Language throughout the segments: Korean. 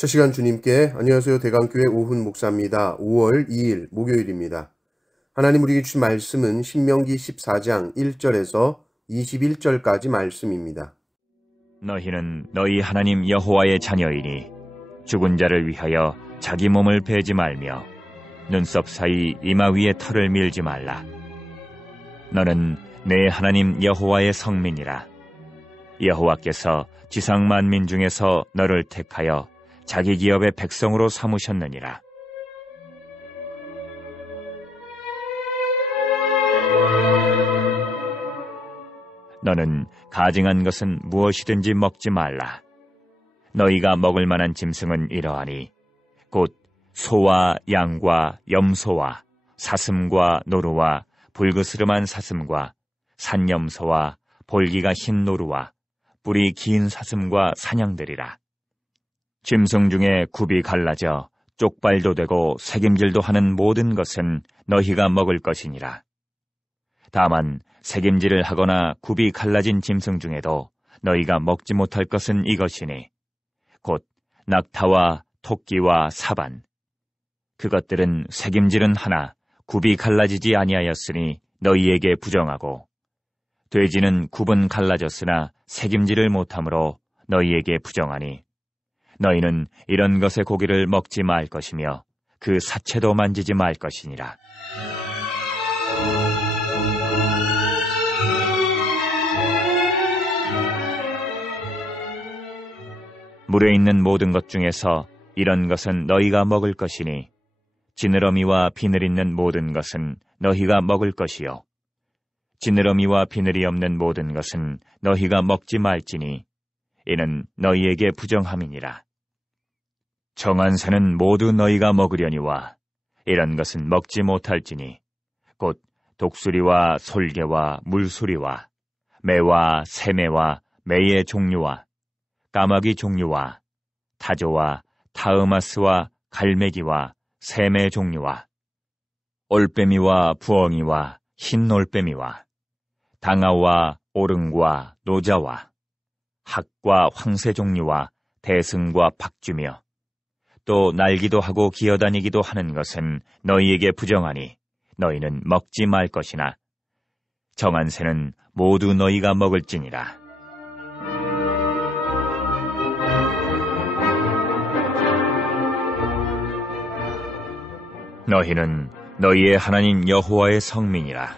첫 시간 주님께 안녕하세요. 대강교회 오훈 목사입니다. 5월 2일 목요일입니다. 하나님 우리에게 주신 말씀은 신명기 14장 1절에서 21절까지 말씀입니다. 너희는 너희 하나님 여호와의 자녀이니 죽은 자를 위하여 자기 몸을 베지 말며 눈썹 사이 이마 위에 털을 밀지 말라. 너는 내 하나님 여호와의 성민이라. 여호와께서 지상 만민 중에서 너를 택하여 자기 기업의 백성으로 삼으셨느니라. 너는 가증한 것은 무엇이든지 먹지 말라. 너희가 먹을 만한 짐승은 이러하니 곧 소와 양과 염소와 사슴과 노루와 불그스름한 사슴과 산염소와 볼기가 흰 노루와 뿔이 긴 사슴과 사냥들이라. 짐승 중에 굽이 갈라져 쪽발도 되고 새김질도 하는 모든 것은 너희가 먹을 것이니라. 다만 새김질을 하거나 굽이 갈라진 짐승 중에도 너희가 먹지 못할 것은 이것이니 곧 낙타와 토끼와 사반. 그것들은 새김질은 하나 굽이 갈라지지 아니하였으니 너희에게 부정하고, 돼지는 굽은 갈라졌으나 새김질을 못하므로 너희에게 부정하니 너희는 이런 것의 고기를 먹지 말 것이며 그 사체도 만지지 말 것이니라. 물에 있는 모든 것 중에서 이런 것은 너희가 먹을 것이니 지느러미와 비늘 있는 모든 것은 너희가 먹을 것이요 지느러미와 비늘이 없는 모든 것은 너희가 먹지 말지니 이는 너희에게 부정함이니라. 정한 새는 모두 너희가 먹으려니와 이런 것은 먹지 못할지니 곧 독수리와 솔개와 물수리와 매와 새매와 매의 종류와 까마귀 종류와 타조와 타으마스와 갈매기와 새매 종류와 올빼미와 부엉이와 흰 올빼미와 당아와 오릉과 노자와 학과 황새 종류와 대승과 박쥐며 또 날기도 하고 기어다니기도 하는 것은 너희에게 부정하니 너희는 먹지 말 것이나 정한 새는 모두 너희가 먹을지니라. 너희는 너희의 하나님 여호와의 성민이라.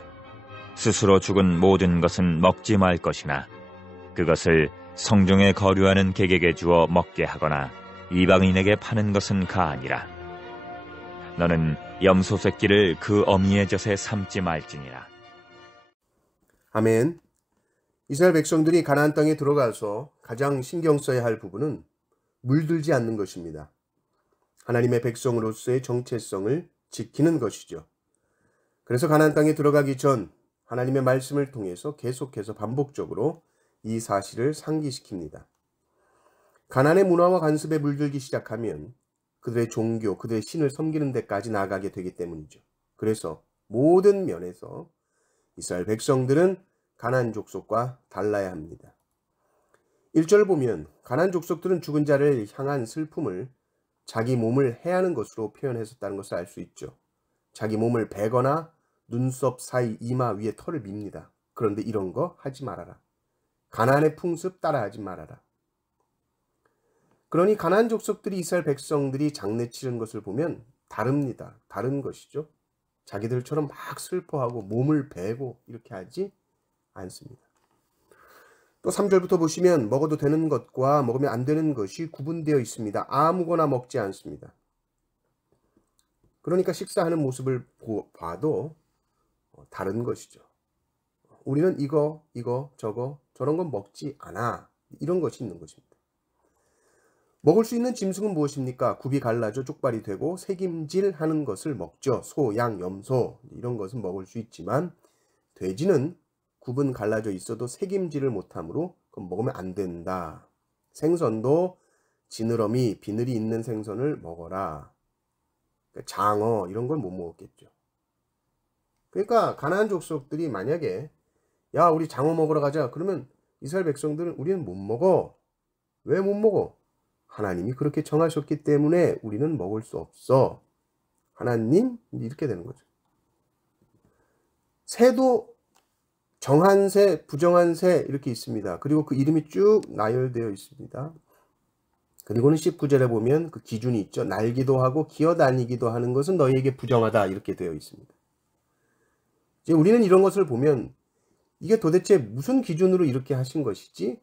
스스로 죽은 모든 것은 먹지 말 것이나 그것을 성중에 거류하는 객에게 주어 먹게 하거나 이방인에게 파는 것은 가아니라. 너는 염소 새끼를 그 어미의 젖에 삶지 말지니라. 아멘. 이스라엘 백성들이 가나안 땅에 들어가서 가장 신경 써야 할 부분은 물들지 않는 것입니다. 하나님의 백성으로서의 정체성을 지키는 것이죠. 그래서 가나안 땅에 들어가기 전 하나님의 말씀을 통해서 계속해서 반복적으로 이 사실을 상기시킵니다. 가나안의 문화와 관습에 물들기 시작하면 그들의 종교, 그들의 신을 섬기는 데까지 나아가게 되기 때문이죠. 그래서 모든 면에서 이스라엘 백성들은 가나안 족속과 달라야 합니다. 1절 보면 가나안 족속들은 죽은 자를 향한 슬픔을 자기 몸을 해하는 것으로 표현했었다는 것을 알 수 있죠. 자기 몸을 베거나 눈썹 사이 이마 위에 털을 밉니다. 그런데 이런 거 하지 말아라. 가나안의 풍습 따라하지 말아라. 그러니 가나안 족속들이 이스라엘 백성들이 장례 치른 것을 보면 다릅니다. 다른 것이죠. 자기들처럼 막 슬퍼하고 몸을 베고 이렇게 하지 않습니다. 또 3절부터 보시면 먹어도 되는 것과 먹으면 안 되는 것이 구분되어 있습니다. 아무거나 먹지 않습니다. 그러니까 식사하는 모습을 봐도 다른 것이죠. 우리는 이거, 저거, 저런 건 먹지 않아. 이런 것이 있는 것입니다. 먹을 수 있는 짐승은 무엇입니까? 굽이 갈라져 쪽발이 되고 새김질하는 것을 먹죠. 소, 양, 염소 이런 것은 먹을 수 있지만 돼지는 굽은 갈라져 있어도 새김질을 못하므로 그건 먹으면 안 된다. 생선도 지느러미, 비늘이 있는 생선을 먹어라. 그러니까 장어 이런 건 못 먹었겠죠. 그러니까 가나안 족속들이 만약에 야 우리 장어 먹으러 가자 그러면 이스라엘 백성들은 우리는 못 먹어. 왜 못 먹어? 하나님이 그렇게 정하셨기 때문에 우리는 먹을 수 없어. 하나님, 이렇게 되는 거죠. 새도 정한 새, 부정한 새 이렇게 있습니다. 그리고 그 이름이 쭉 나열되어 있습니다. 그리고는 19절에 보면 그 기준이 있죠. 날기도 하고 기어다니기도 하는 것은 너희에게 부정하다 이렇게 되어 있습니다. 이제 우리는 이런 것을 보면 이게 도대체 무슨 기준으로 이렇게 하신 것이지?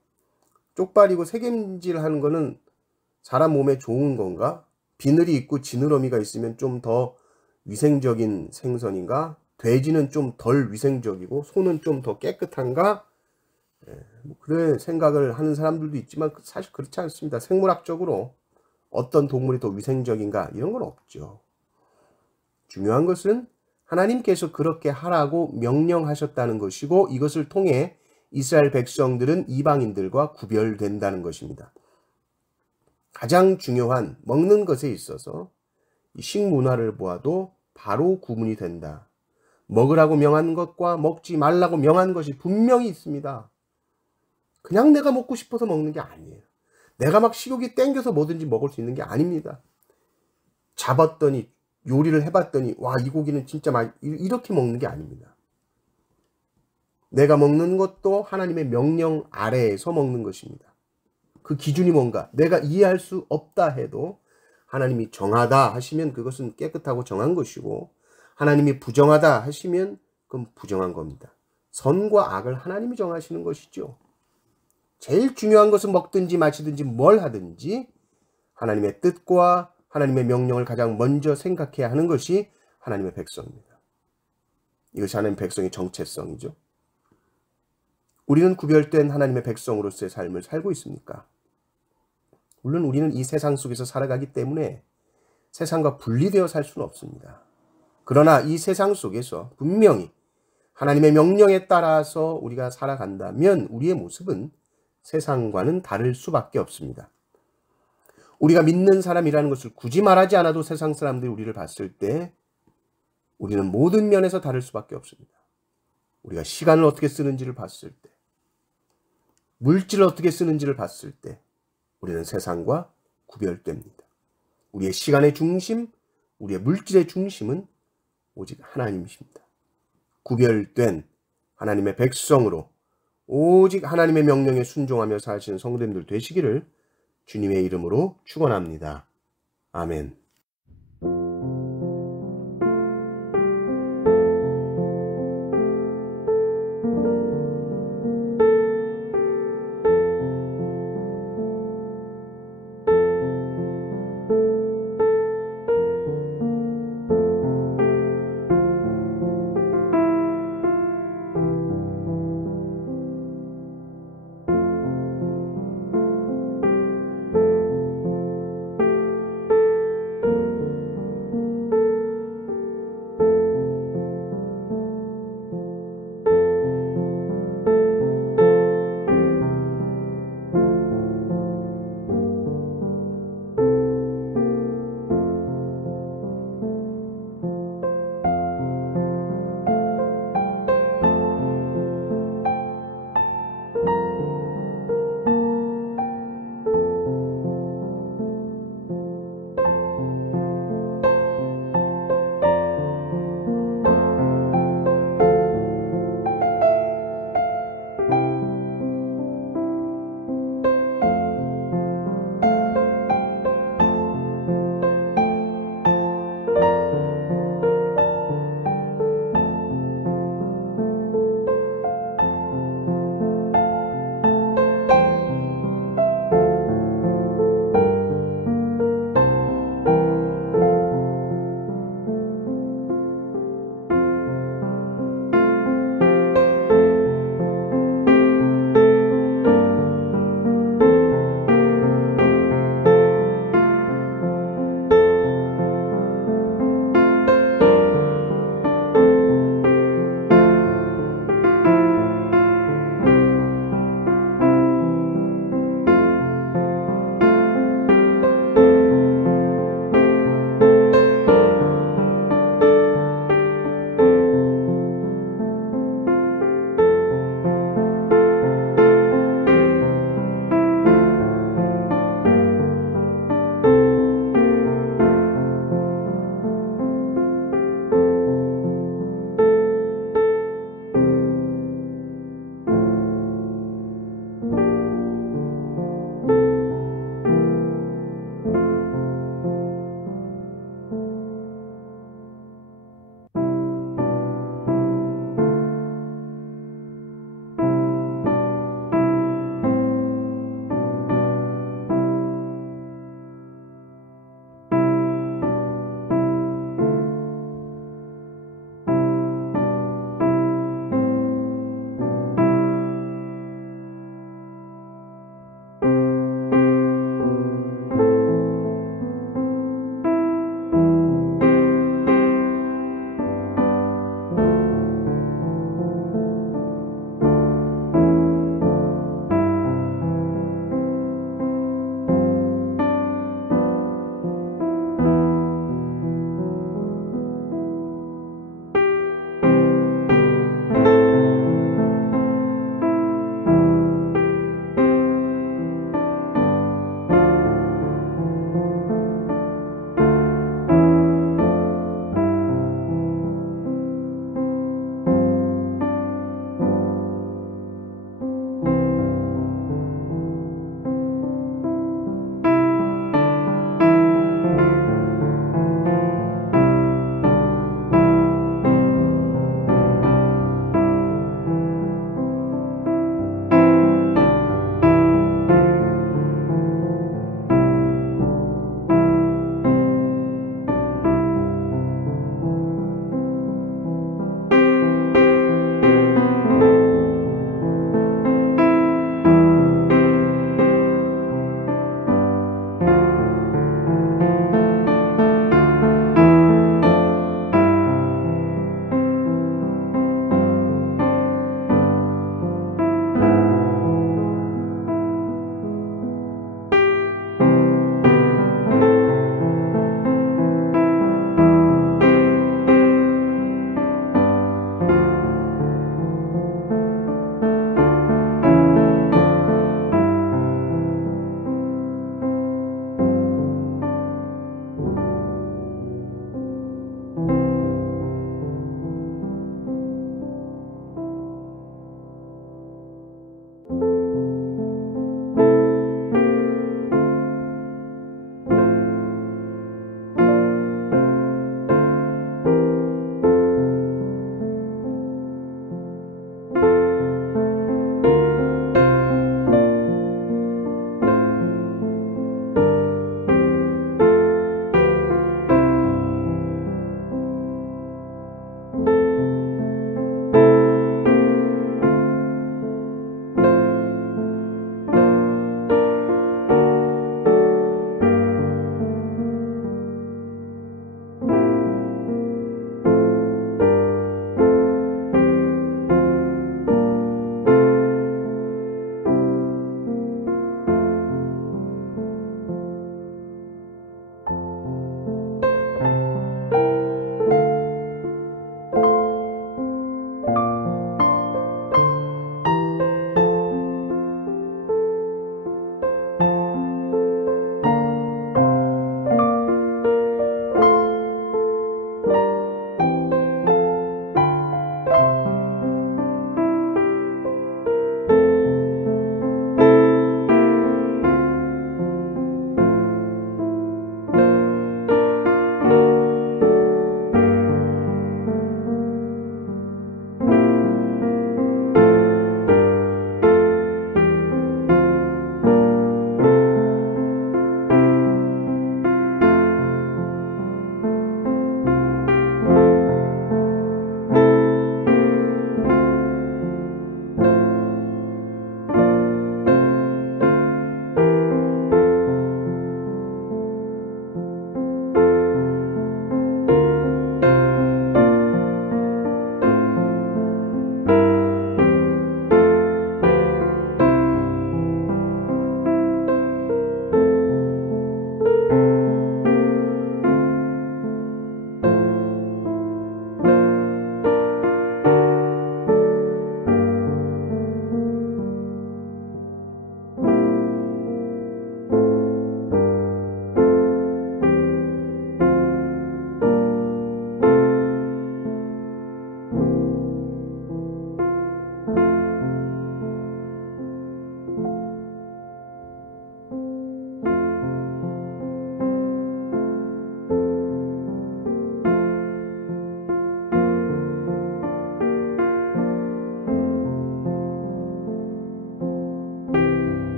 쪽발이고 새김질하는 거는 사람 몸에 좋은 건가? 비늘이 있고 지느러미가 있으면 좀 더 위생적인 생선인가? 돼지는 좀 덜 위생적이고 소는 좀 더 깨끗한가? 그래 생각을 하는 사람들도 있지만 사실 그렇지 않습니다. 생물학적으로 어떤 동물이 더 위생적인가 이런 건 없죠. 중요한 것은 하나님께서 그렇게 하라고 명령하셨다는 것이고 이것을 통해 이스라엘 백성들은 이방인들과 구별된다는 것입니다. 가장 중요한 먹는 것에 있어서 이 식문화를 보아도 바로 구분이 된다. 먹으라고 명한 것과 먹지 말라고 명한 것이 분명히 있습니다. 그냥 내가 먹고 싶어서 먹는 게 아니에요. 내가 막 식욕이 땡겨서 뭐든지 먹을 수 있는 게 아닙니다. 잡았더니 요리를 해봤더니 와, 이 고기는 진짜 이렇게 먹는 게 아닙니다. 내가 먹는 것도 하나님의 명령 아래에서 먹는 것입니다. 그 기준이 뭔가 내가 이해할 수 없다 해도 하나님이 정하다 하시면 그것은 깨끗하고 정한 것이고 하나님이 부정하다 하시면 그건 부정한 겁니다. 선과 악을 하나님이 정하시는 것이죠. 제일 중요한 것은 먹든지 마시든지 뭘 하든지 하나님의 뜻과 하나님의 명령을 가장 먼저 생각해야 하는 것이 하나님의 백성입니다. 이것이 하나님의 백성의 정체성이죠. 우리는 구별된 하나님의 백성으로서의 삶을 살고 있습니까? 물론 우리는 이 세상 속에서 살아가기 때문에 세상과 분리되어 살 수는 없습니다. 그러나 이 세상 속에서 분명히 하나님의 명령에 따라서 우리가 살아간다면 우리의 모습은 세상과는 다를 수밖에 없습니다. 우리가 믿는 사람이라는 것을 굳이 말하지 않아도 세상 사람들이 우리를 봤을 때 우리는 모든 면에서 다를 수밖에 없습니다. 우리가 시간을 어떻게 쓰는지를 봤을 때, 물질을 어떻게 쓰는지를 봤을 때 우리는 세상과 구별됩니다. 우리의 시간의 중심, 우리의 물질의 중심은 오직 하나님이십니다. 구별된 하나님의 백성으로 오직 하나님의 명령에 순종하며 사시는 성도님들 되시기를 주님의 이름으로 축원합니다. 아멘.